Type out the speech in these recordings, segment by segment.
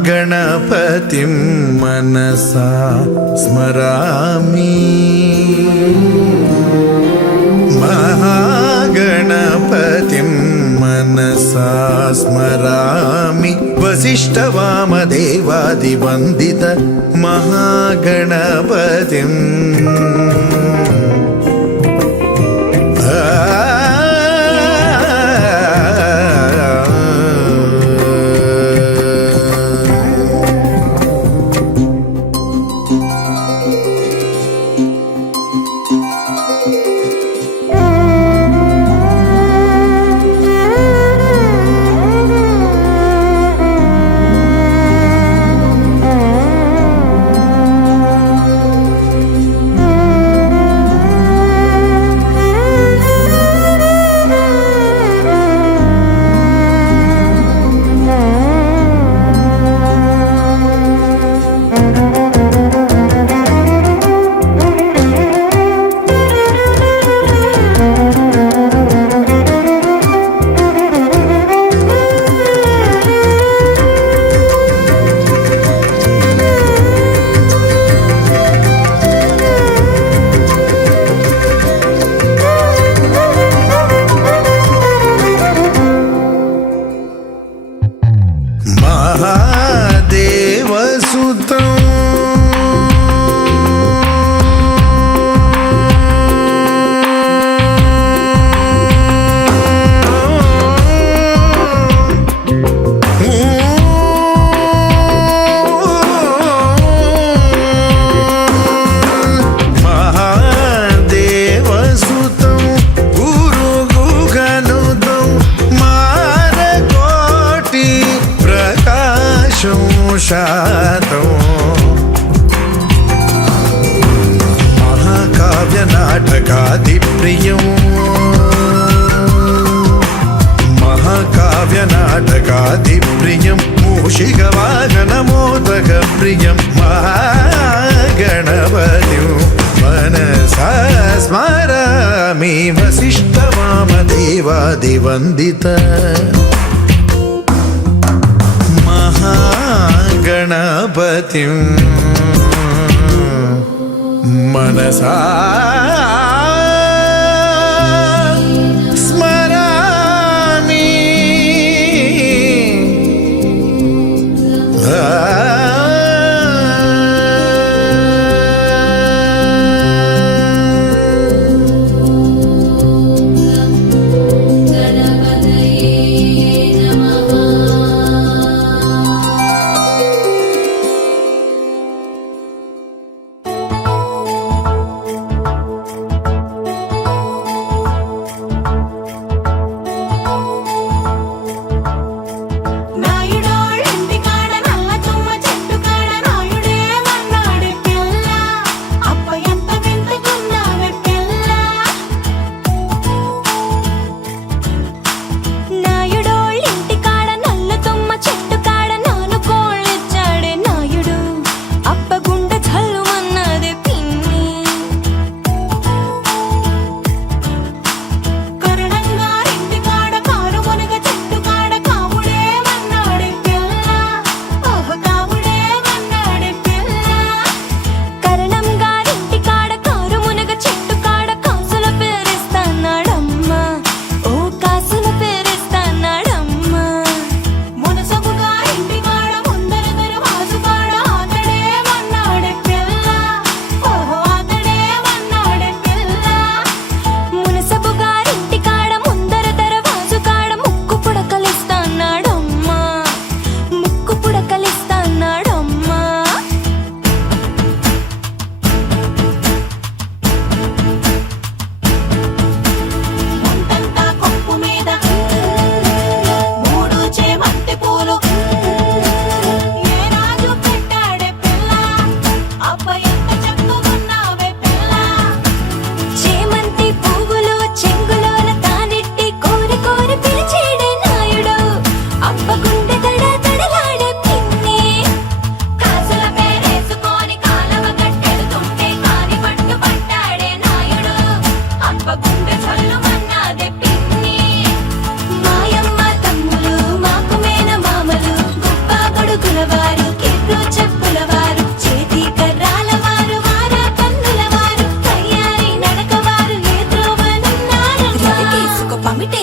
महागणपतिं मनसा स्मरामि महागणपतिं मनसा स्मरामि वसिष्ठवामदेवादिवन्दित महागणपतिम् महाकाव्यनाटकादिप्रियं महाकाव्यनाटकादिप्रियं मूषिकवाहनमोदकप्रियं महागणपतिं मनसा स्मरामि वसिष्ठवामदेवादिवन्दित महागणपतिं मनसा स्मरामि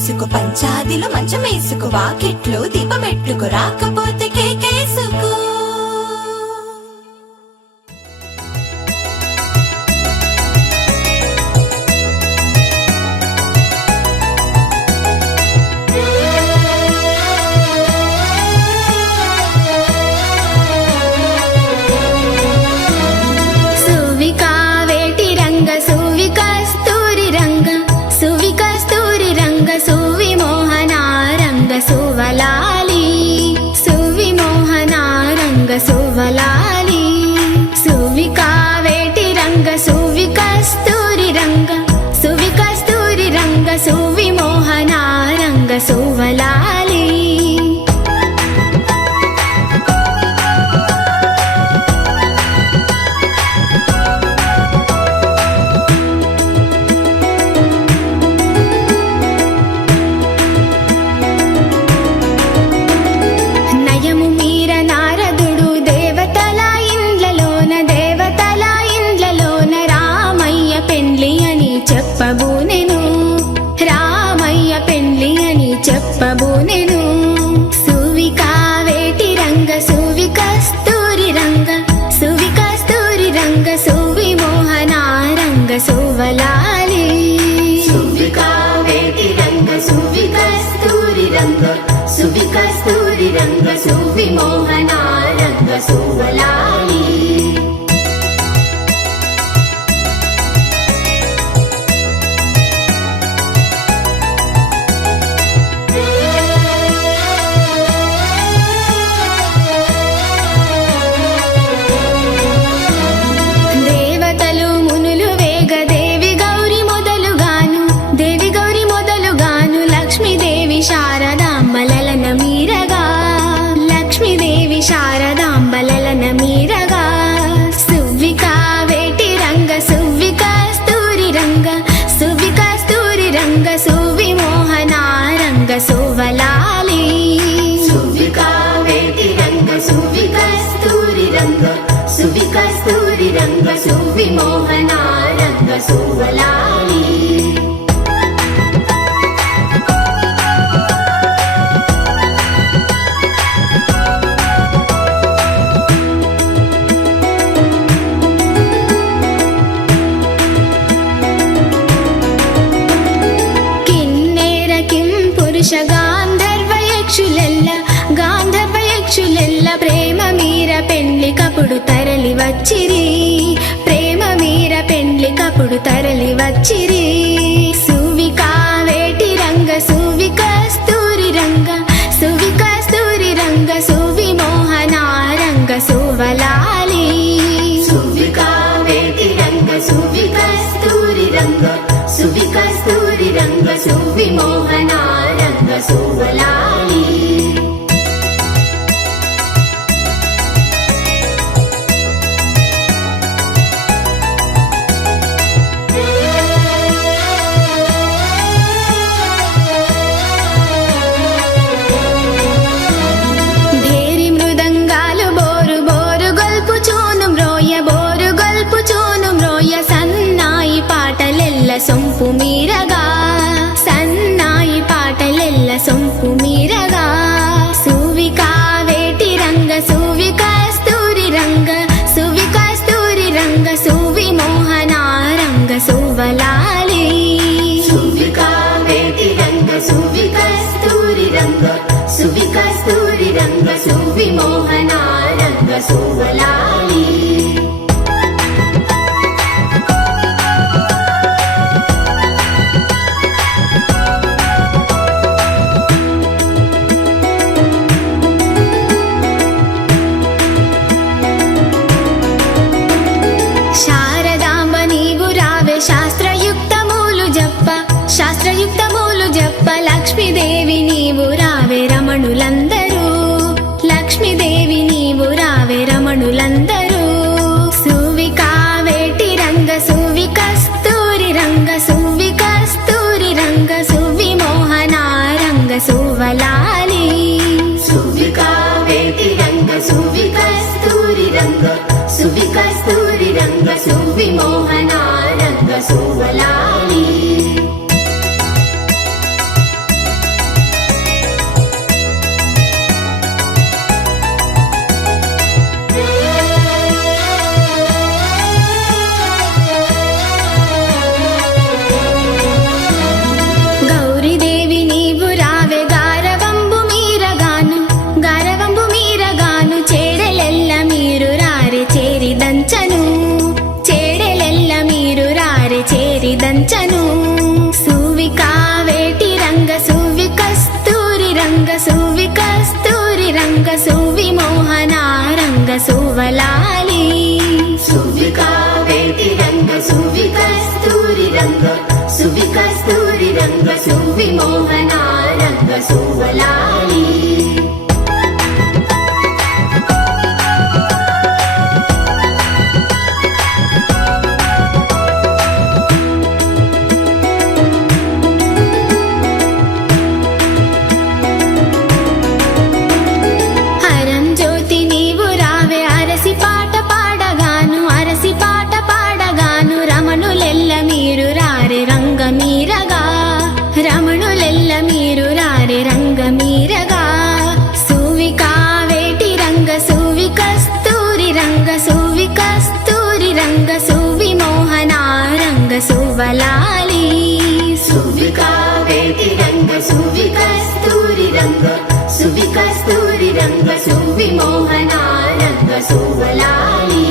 వేసుకు పంచాదిలో మంచమేసుకు వాకిట్లో దీపమెట్టుకు రాకపోతే కేకేసుకు సువలాలి సువలాలి సువికావేటి రంగ సువి కస్తూరి రంగ సువి కస్తూరి రంగ సువి మోహన రంగ సువలాలి చెప్పబూనెను సువికావేటి రంగ సువి కస్తూరి రంగ సువి కస్తూరి రంగ సువి మోహన రంగ సువలాలి సువికావేటి రంగ సువి కస్తూరి రంగ సువి కస్తూరి రంగ సువి మోహన రంగ సువలాలి శారదాంబలన మీరగా సువికావేటి రంగ సువి కస్తూరి రంగ సువి కస్తూరి రంగ సువి మోహన రంగ సువలాలి సువికావేటి రంగ సువి కస్తూరి రంగ సువి కస్తూరి రంగ సువి మోహన రంగ సువలాలి గాంధర్వయక్షులెల్ల ప్రేమ మీర పెండ్లి కపుడు తరలి వచ్చిరి ప్రేమ మీర పెండ్లి కపుడు తరలి వచ్చిరి సువికావేటి రంగ సువి కస్తూరి రంగ సువి కస్తూరి రంగ సువి మోహన రంగ సువలాలి సువికావేటి రంగ సువి కస్తూరి రంగ సువి కస్తూరి రంగ సువి మోహన రంగ సువలాలి సొంపు మీరగా సన్నాయి పాటలెల్ల సొంపు మీరగా సువికావేటి రంగ సువి కస్తూరి రంగ సువి కస్తూరి రంగ సువి మోహన రంగ సువలాలి సువికావేటి రంగ సువి కస్తూరి రంగ సువి కస్తూరి రంగ సువి మోహన రంగ సువలాలి శాస్త్రయుక్తములు జప్ప లక్ష్మీదేవి నీవు రావే రమణులందరూ లక్ష్మీదేవి నీవు రావే రమణులందరూ సువికావేటి రంగ సువి కస్తూరి రంగ సువి కస్తూరి రంగ సువి మోహన రంగ సువలాలి సువికావేటి రంగ సువి కస్తూరి రంగ సువి కస్తూరి రంగ సువి మోహన రంగ సువలాలి సువిమోహన రంగ సువలాలి హరంజ్యోతి నీవు రావే అరసి పాట పాడగాను అరసి పాట పాడగాను రమణులెల్ల మీరు రారే రంగ మీరగా రమణులెల్ల మీరు రారే రంగ మీరగా సువి కావేటి రంగ సువి కస్తూరి రంగ సువి కస్తూరి రంగ సువి మోహన రంగ సువలాలి సువి కావేటి రంగ సువి కస్తూరి రంగ సువి కస్తూరి రంగ సువి మోహన రంగ సువలాలి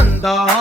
అందాల